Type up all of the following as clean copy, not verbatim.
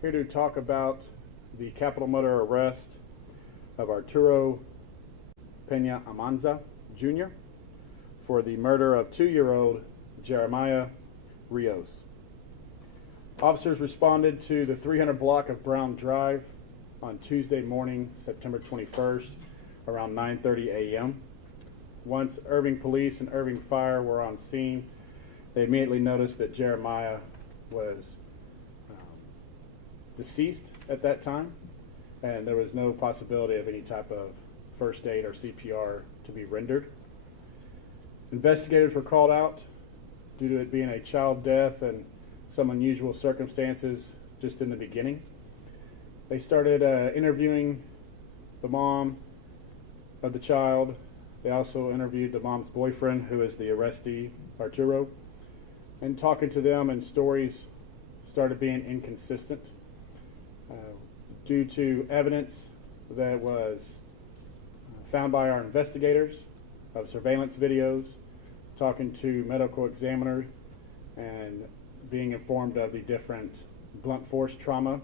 Here to talk about the capital murder arrest of Arturo Pena-Almanza Jr. for the murder of 2-year-old Jeremiah Rios. Officers responded to the 300 block of Brown Drive on Tuesday morning, September 21st, around 9:30 a.m. Once Irving Police and Irving Fire were on scene, they immediately noticed that Jeremiah was deceased at that time, and there was no possibility of any type of first aid or CPR to be rendered. Investigators were called out due to it being a child death and some unusual circumstances just in the beginning. They started interviewing the mom of the child. They also interviewed the mom's boyfriend, who is the arrestee, Arturo, and talking to them, and stories started being inconsistent due to evidence that was found by our investigators of surveillance videos, talking to medical examiners, and being informed of the different blunt force trauma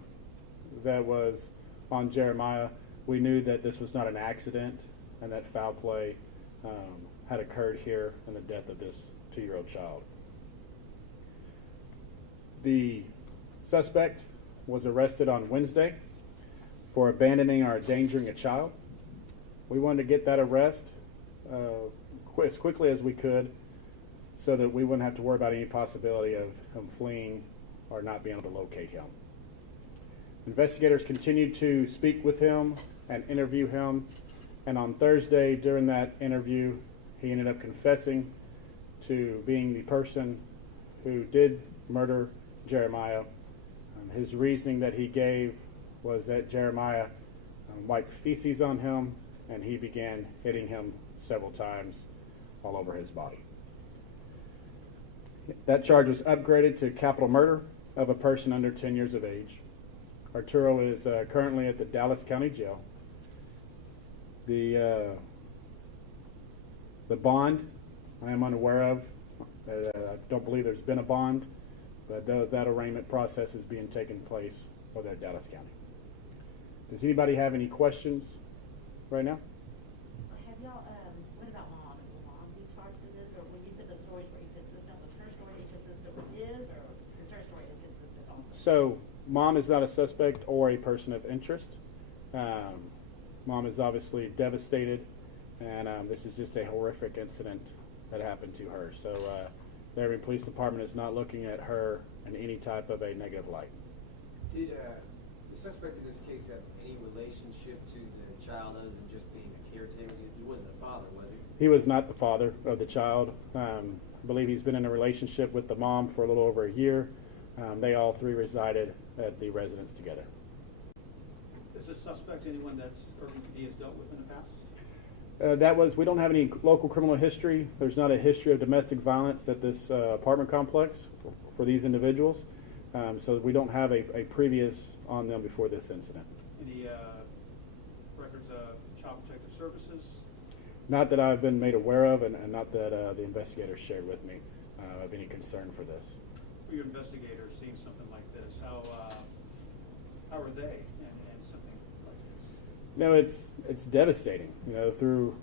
that was on Jeremiah. We knew that this was not an accident and that foul play had occurred here in the death of this 2-year-old child. The suspect was arrested on Wednesday for abandoning or endangering a child. We wanted to get that arrest as quickly as we could so that we wouldn't have to worry about any possibility of him fleeing or not being able to locate him. Investigators continued to speak with him and interview him, and on Thursday during that interview he ended up confessing to being the person who did murder Jeremiah. His reasoning that he gave was that Jeremiah wiped feces on him, and he began hitting him several times all over his body. That charge was upgraded to capital murder of a person under 10 years of age. Arturo is currently at the Dallas County Jail. The bond I am unaware of. I don't believe there's been a bond, but that arraignment process is being taken place over there at Dallas County. Does anybody have any questions right now? Have y'all, what about mom? Will mom be charged with this? Or when you said the stories were inconsistent, was her story inconsistent with his, or is her story inconsistent also? So, mom is not a suspect or a person of interest. Mom is obviously devastated, and this is just a horrific incident that happened to her. So, the Irving Police Department is not looking at her in any type of a negative light. Did the suspect in this case have any relationship to the child other than just being a caretaker? He wasn't a father, was he? He was not the father of the child. I believe he's been in a relationship with the mom for a little over a year. They all three resided at the residence together. Is this suspect anyone that Irving PD has dealt with in the past? We don't have any local criminal history. There's not a history of domestic violence at this apartment complex for these individuals. So we don't have a previous on them before this incident. Any records of Child Protective Services? Not that I've been made aware of, and not that the investigators shared with me of any concern for this. For your investigators seeing something like this, how are they and something like this? No, it's devastating. You know,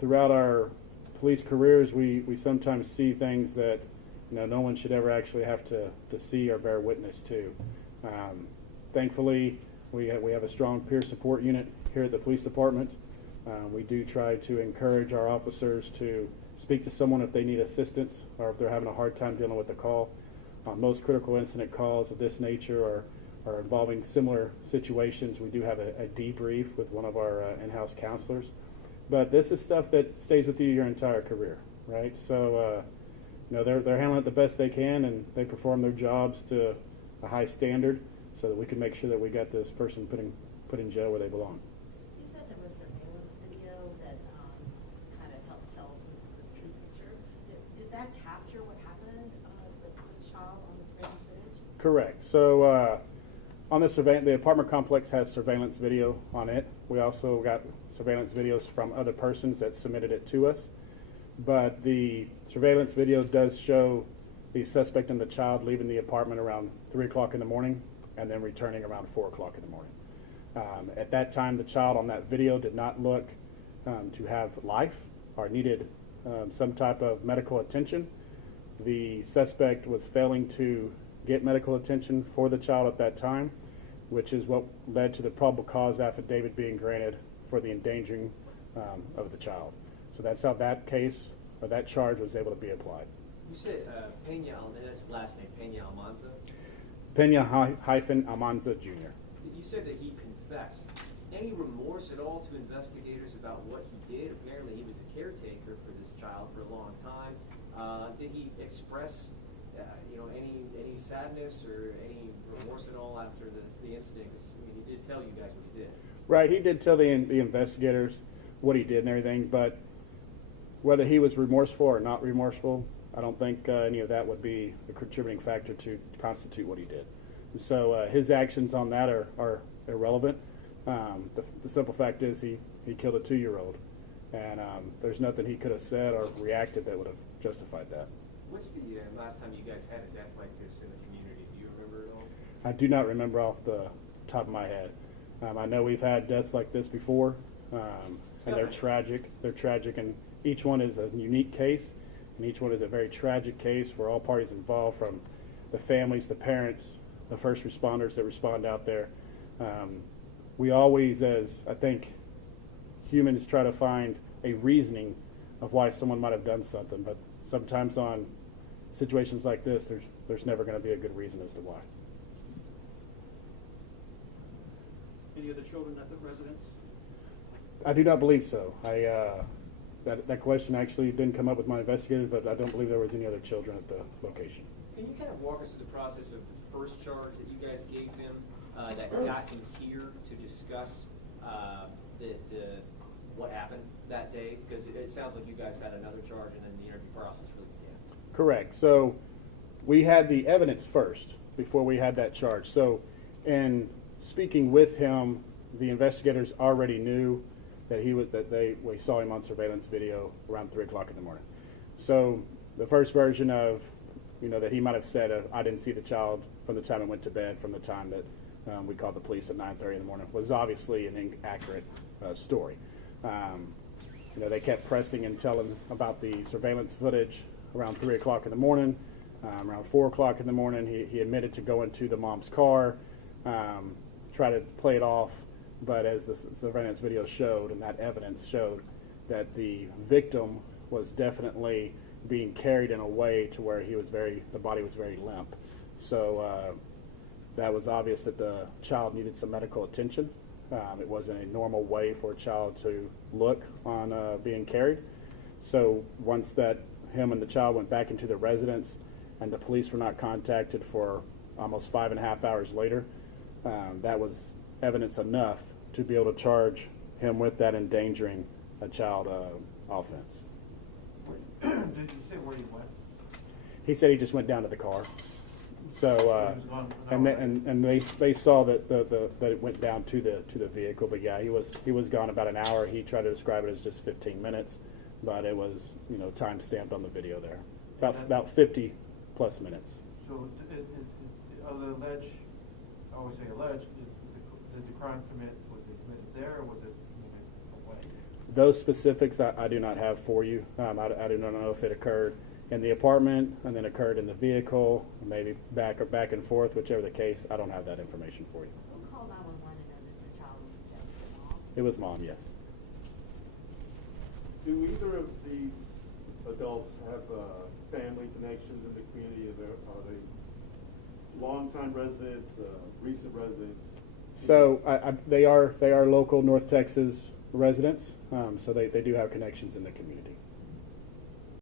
throughout our police careers, we sometimes see things that no one should ever actually have to see or bear witness to. Thankfully, we have a strong peer support unit here at the police department. We do try to encourage our officers to speak to someone if they need assistance or if they're having a hard time dealing with the call. Most critical incident calls of this nature are involving similar situations. We do have a debrief with one of our in-house counselors. But this is stuff that stays with you your entire career, right? So, they're handling it the best they can, and they perform their jobs to a high standard so that we can make sure that we got this person put in jail where they belong. You said there was surveillance video that kind of helped tell the true picture. Did that capture what happened with the child on the surveillance footage? Correct. So on the apartment complex has surveillance video on it. We also got surveillance videos from other persons that submitted it to us. But the surveillance video does show the suspect and the child leaving the apartment around 3 o'clock in the morning and then returning around 4 o'clock in the morning. At that time, the child on that video did not look to have life or needed some type of medical attention. The suspect was failing to get medical attention for the child at that time, which is what led to the probable cause affidavit being granted for the endangering of the child. So that's how that case, or that charge, was able to be applied. You said Pena-Almanza, last name, Pena-Almanza? Pena-Almanza Jr. You said that he confessed. Any remorse at all to investigators about what he did? Apparently he was a caretaker for this child for a long time. Did he express any sadness or any remorse at all after the incident? 'Cause, I mean, he did tell you guys what he did. Right, he did tell the investigators what he did and everything, but whether he was remorseful or not remorseful, I don't think any of that would be a contributing factor to constitute what he did. So his actions on that are irrelevant. The simple fact is he killed a 2-year-old, and there's nothing he could have said or reacted that would have justified that. What's the last time you guys had a death like this in the community? Do you remember at all? I do not remember off the top of my head. I know we've had deaths like this before, and they're tragic. They're tragic, and each one is a unique case, and each one is a very tragic case for all parties involved, from the families, the parents, the first responders that respond out there. We always, as I think humans, try to find a reasoning of why someone might have done something, but sometimes on situations like this, there's never going to be a good reason as to why. Any other children at the residence? I do not believe so. That question actually didn't come up with my investigators, but I don't believe there was any other children at the location. Can you kind of walk us through the process of the first charge that you guys gave him that got him here to discuss what happened that day? Because it sounds like you guys had another charge and then the interview process really began. Correct. So we had the evidence first before we had that charge. So in speaking with him, the investigators already knew that we saw him on surveillance video around 3 o'clock in the morning. So the first version of, that he might have said, I didn't see the child from the time it went to bed, from the time that we called the police at 9:30 in the morning, was obviously an inaccurate story. They kept pressing and telling about the surveillance footage around 3 o'clock in the morning. Around 4 o'clock in the morning, he admitted to going to the mom's car, try to play it off, but as the surveillance video showed, and that evidence showed, that the victim was definitely being carried in a way to where the body was very limp. So that was obvious that the child needed some medical attention. It wasn't a normal way for a child to look on being carried. So once that him and the child went back into the residence and the police were not contacted for almost 5.5 hours later, that was evidence enough to be able to charge him with that endangering a child offense. Did you say where he went? He said he just went down to the car. So and they saw that that it went down to the vehicle, but yeah, he was gone about an hour. He tried to describe it as just 15 minutes, but it was time stamped on the video there, about 50 plus minutes. So alleged, I always say alleged, did the crime was it committed there, or was it away? Those specifics I do not have for you. I do not know if it occurred in the apartment and then occurred in the vehicle, maybe back and forth, whichever the case. I don't have that information for you. Who called 911 and noticed the child was just mom? It was mom, yes. Do either of these adults have family connections in the community? Are they longtime residents, recent residents? So they are local North Texas residents, so they do have connections in the community.